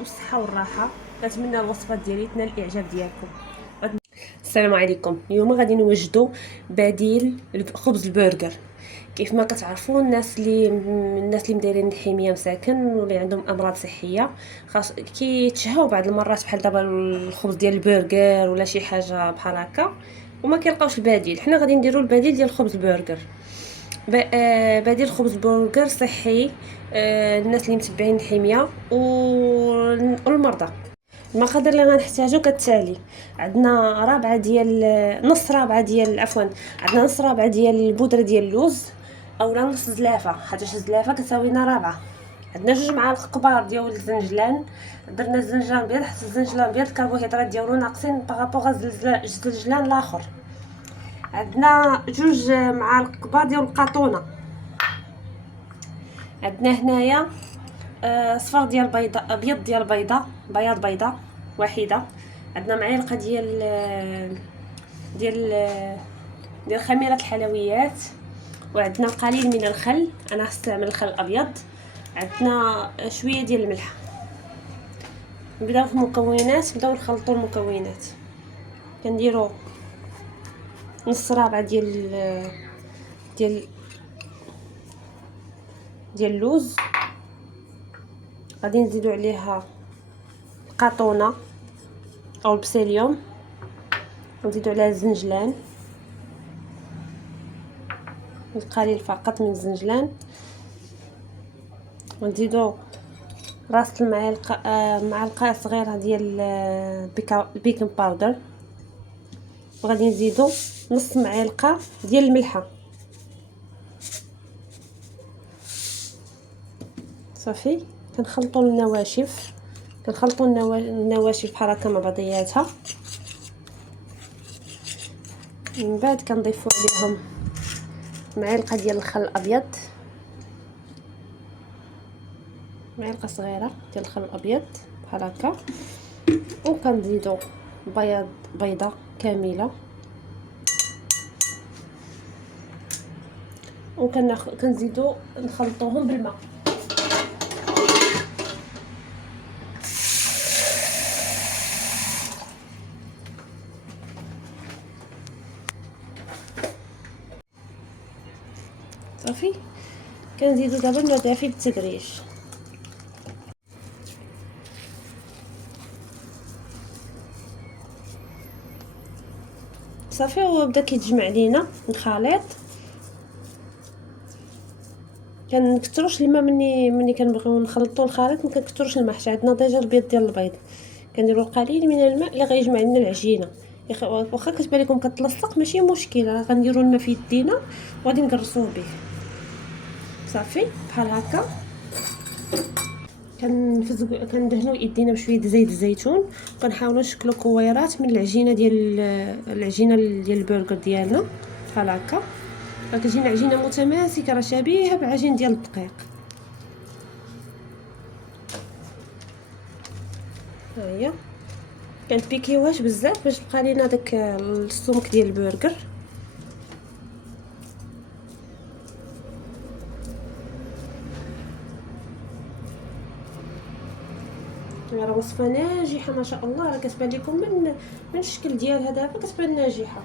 والصحه والراحه. كنتمنى الوصفات ديالي تنال الاعجاب ديالكم. السلام عليكم. اليوم غادي نوجدوا بديل خبز البرجر. كيف ما كتعرفوا الناس اللي مدايرين الحميه مساكن واللي عندهم امراض صحيه خاص كيتشهوا بعض المرات بحال دابا الخبز ديال البرجر ولا شي حاجه بحال هكا وما كيلقاوش البديل. حنا غادي نديروا البديل ديال خبز البرجر. بديل خبز برجر صحي. الناس اللي متبعين الحميه والمرضى. المقادير اللي غنحتاجو كالتالي: عندنا رابعه ديال نص رابعه ديال عفوا عندنا نص رابعه ديال البودره ديال اللوز اولا نص زلافه، حيت الزلافه كتساوي لنا رابعه. عندنا 2 معالق كبار ديال الزنجلان. درنا الزنجلان ابيض حيت الزنجلان ابيض الكربوهيدرات ديالو ناقصين بارابور الزنجلان الاخر. عندنا 2 معالق كبار ديال القطونه. عندنا هنايا صفر ديال البيضه، ابيض ديال البيضه، بياض بيضه واحده. عندنا معلقه ديال خميره الحلويات، وعندنا قليل من الخل، انا هستعمل الخل الابيض. عندنا شويه ديال الملح. نبداو في المكونات، نبداو نخلطوا المكونات. كنديروا نص رابعه ديال اللوز، غادي نزيدوا عليها القطونه او البسيليوم، نزيدوا عليها الزنجلان، القليل فقط من الزنجلان، ونزيدوا راس المعلقه معلقه صغيره ديال البيكنج باودر، وغادي نزيدوا نص معلقه ديال الملحه. صافي كنخلطوا النواشف، النواشف بحال هكا مع بعضياتها. من بعد كنضيفوا عليهم معلقه ديال الخل الابيض، معلقه صغيره ديال الخل الابيض بحال هكا، وكنزيدوا بيضه كامله، كنزيدوا نخلطوهم بالماء. صافي كنزيدوا دابا الماء دافي بالتدريج. صافي هو بدا كيتجمع لينا الخليط. كنكثروش الماء مني كنبغيو نخلطوا الخليط، ما كنكثروش الماء حيت عندنا ديجا البيض ديال البيض. كنديروا القليل من الماء اللي غيجمع لنا العجينه. واخا كتبان لكم كتلصق ماشي مشكل، راه غنديروا الماء في يدينا وغادي نقرصوه به. صافي بحال هكا كندهنوا ايدينا بشويه زيت الزيتون، وكنحاولوا نشكلوا كويرات من العجينه ديال البرجر ديالنا بحال هكا. كتجينا عجينه متماسكه، راه شبيهه بعجين ديال الدقيق. ها هي كنبيكيوهاش بزاف باش تبقى لينا داك السمك ديال البرجر. راه وصفه ناجحه ما شاء الله، راه كتبان لكم من الشكل ديالها دابا كتبان ناجحه.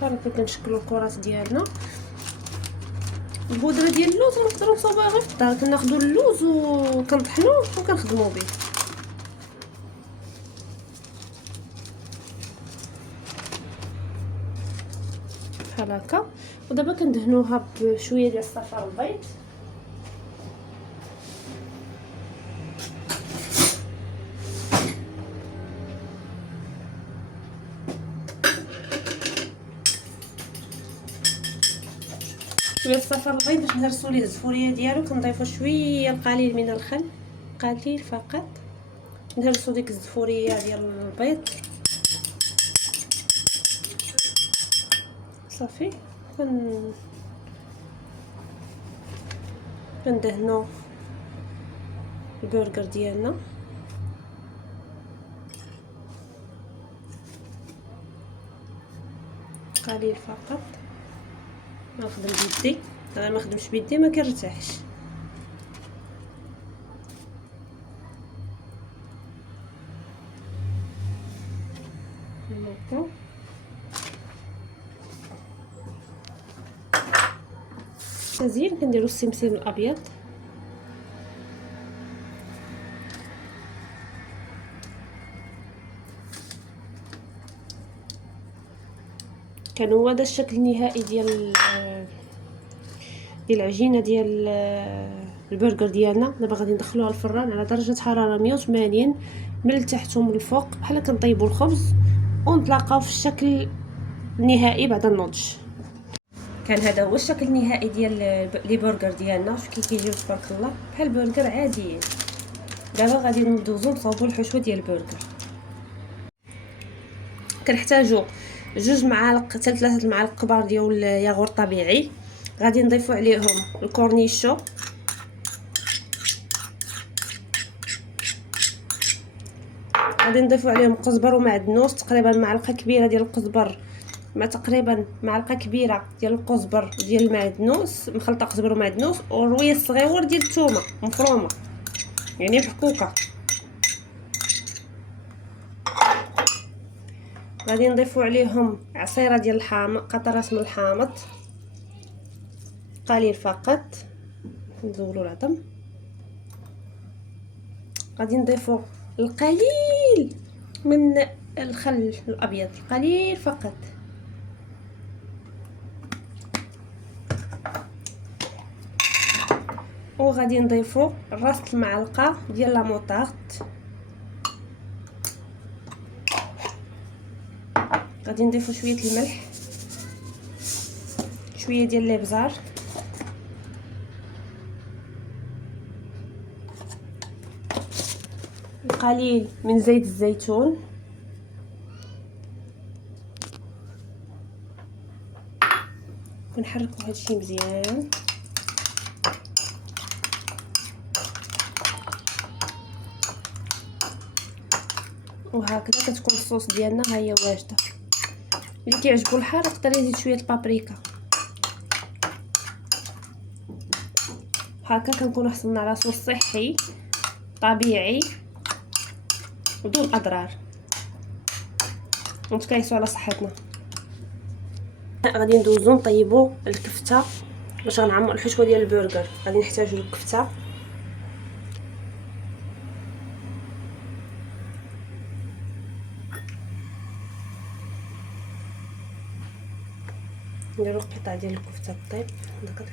صافي كنشكلوا الكرات ديالنا. البودره ديال اللوز نقدروا نصاوبوها غير في الدار، كناخذوا اللوز وكنطحنوه وكنخدموا به بحال هكا. ودابا كندهنوها بشويه ديال الصفار البيض. شويه صفر البيض باش نهرسوا ليه الزفوريه ديالو. كنضيفوا شويه القليل من الخل، قليل فقط. نهرسوا ديك الزفوريه ديال البيض صافي. كندهنوا البرجر ديالنا. قليل فقط. ما نخدم بيدي، انا ما نخدمش بيدي ما كنرتاحش. هكا تزيين كنديروا السمسم الابيض. كان هو هذا الشكل النهائي ديال العجينه ديال البرجر ديالنا. دابا غادي ندخلوها الفران على درجه حراره 180 من التحت ومن الفوق بحال كنطيبوا الخبز، ونتلاقاو في الشكل النهائي بعد النضج. كان هذا هو الشكل النهائي ديال لي برجر ديالنا. شوف كي كيجيو تبارك الله بحال برجر عاديين. دابا غادي ندوزو نصاوبوا الحشوه ديال البرجر. كنحتاجوا 2 معالق حتى 3 المعالق كبار ديال الياغورت طبيعي. غادي نضيفوا عليهم الكورنيشو، غادي نضيفوا عليهم قزبر ومعدنوس، تقريبا معلقه كبيره ديال القزبر مع تقريبا معلقه كبيره ديال القزبر ديال المعدنوس، مخلطه قزبر ومعدنوس، ورويه صغيور ديال الثومه مفرومه يعني محكوكه. غادي نضيفوا عليهم عصيره ديال الحامض، قطرات من الحامض قليل فقط. نزولوا العظم. غادي نضيفوا القليل من الخل الابيض، قليل فقط. وغادي نضيفوا راس المعلقه ديال لا موطارد. غادي نضيفوا شويه الملح، شويه ديال الابزار، قليل من زيت الزيتون، ونحركوا هادشي مزيان. وهكذا كتكون الصوص ديالنا ها هي واجده. اللي كيعجبو الحار يقدر يزيد شويه البابريكا. هكا كنكونوا حصلنا على صوص صحي طبيعي بدون اضرار، ونتكايسوا على صحتنا. غادي ندوزو نطيبوا الكفته باش غنعمروا الحشوه ديال البرجر. غادي نحتاجوا الكفته، نديروا قطع ديال الكفته طيب هكا.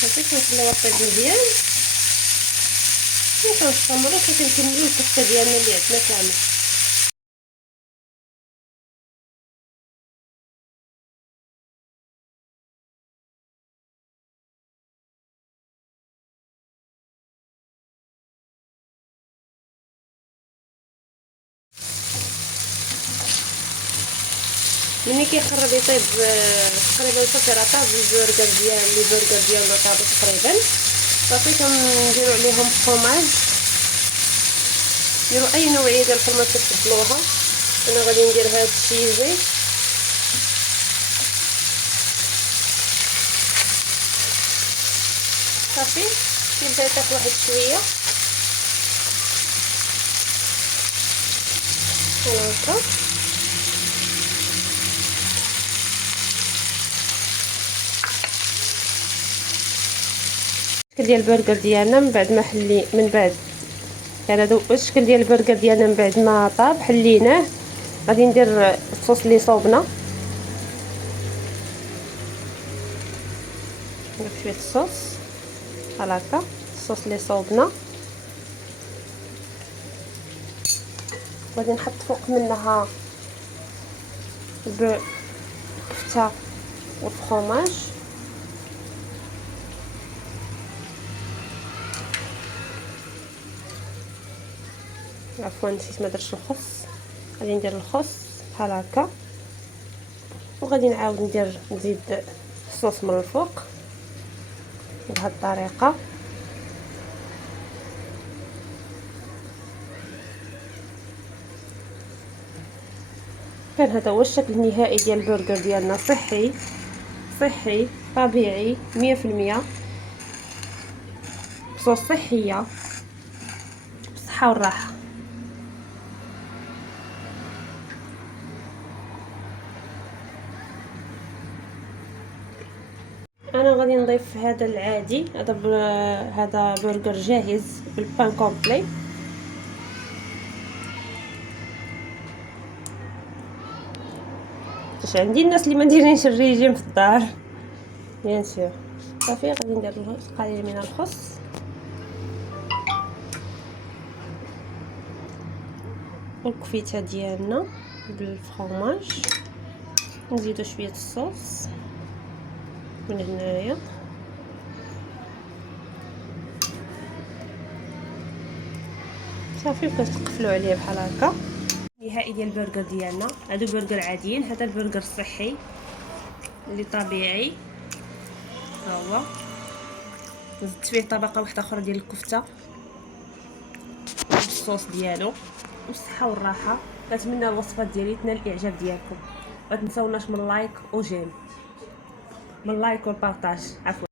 صافي كنخليوها طيب مزيان وكنستمروا حتى كنكملوا الكفته ديالنا اللي عندنا كامل. ملي كيخرب يطيب تقريبا صافي راه طاب البرجر ديالنا طاب تقريبا صافي. كنديروا عليهم فرماج، ديروا اي نوعيه ديال الفرماج كتفضلوها. انا غادي ندير هاد الشيزي صافي. كيبدا يطيح واحد شويه هكا. ديال البرجر ديالنا من بعد ما حلي من بعد يعني هذا هو الشكل ديال البرجر ديالنا من بعد ما طاب حليناه. غادي ندير الصوص اللي صوبنا، ندير شويه الصوص بحال هكا، الصوص اللي صوبنا. غادي نحط فوق منها الكفته والفرomاج، عفوا نسيت ما درتش الخس. غادي ندير الخس بحال هكا، وغادي نعاود نزيد الصوص من الفوق بهذه الطريقه. كان هذا هو الشكل النهائي ديال البرجر ديالنا. صحي طبيعي 100%، صوص صحيه بالصحه والراحه. انا غادي نضيف هذا العادي، هذا برجر جاهز بالبان كومبلي. اش عندي الناس اللي ما دايرينش الريجيم في الدار بيان سور. صافي غادي ندير القليل من الخس، والكفته ديالنا بالفرomاج، نزيدو شويه الصوص من هنايا. صافي بقيت تقفلوا عليه بحال هكا. النهائي ديال البرجر ديالنا، هادو برجر عاديين، هذا البرجر الصحي اللي طبيعي ها هو. زدت فيه طبقه واحده اخرى ديال الكفته بالصوص ديالو، والصحه والراحه. كنتمنى الوصفات ديالي تنال الاعجاب ديالكم. ما تنساوناش من لايك وجيم، من لايك والبارطاج. عفوا.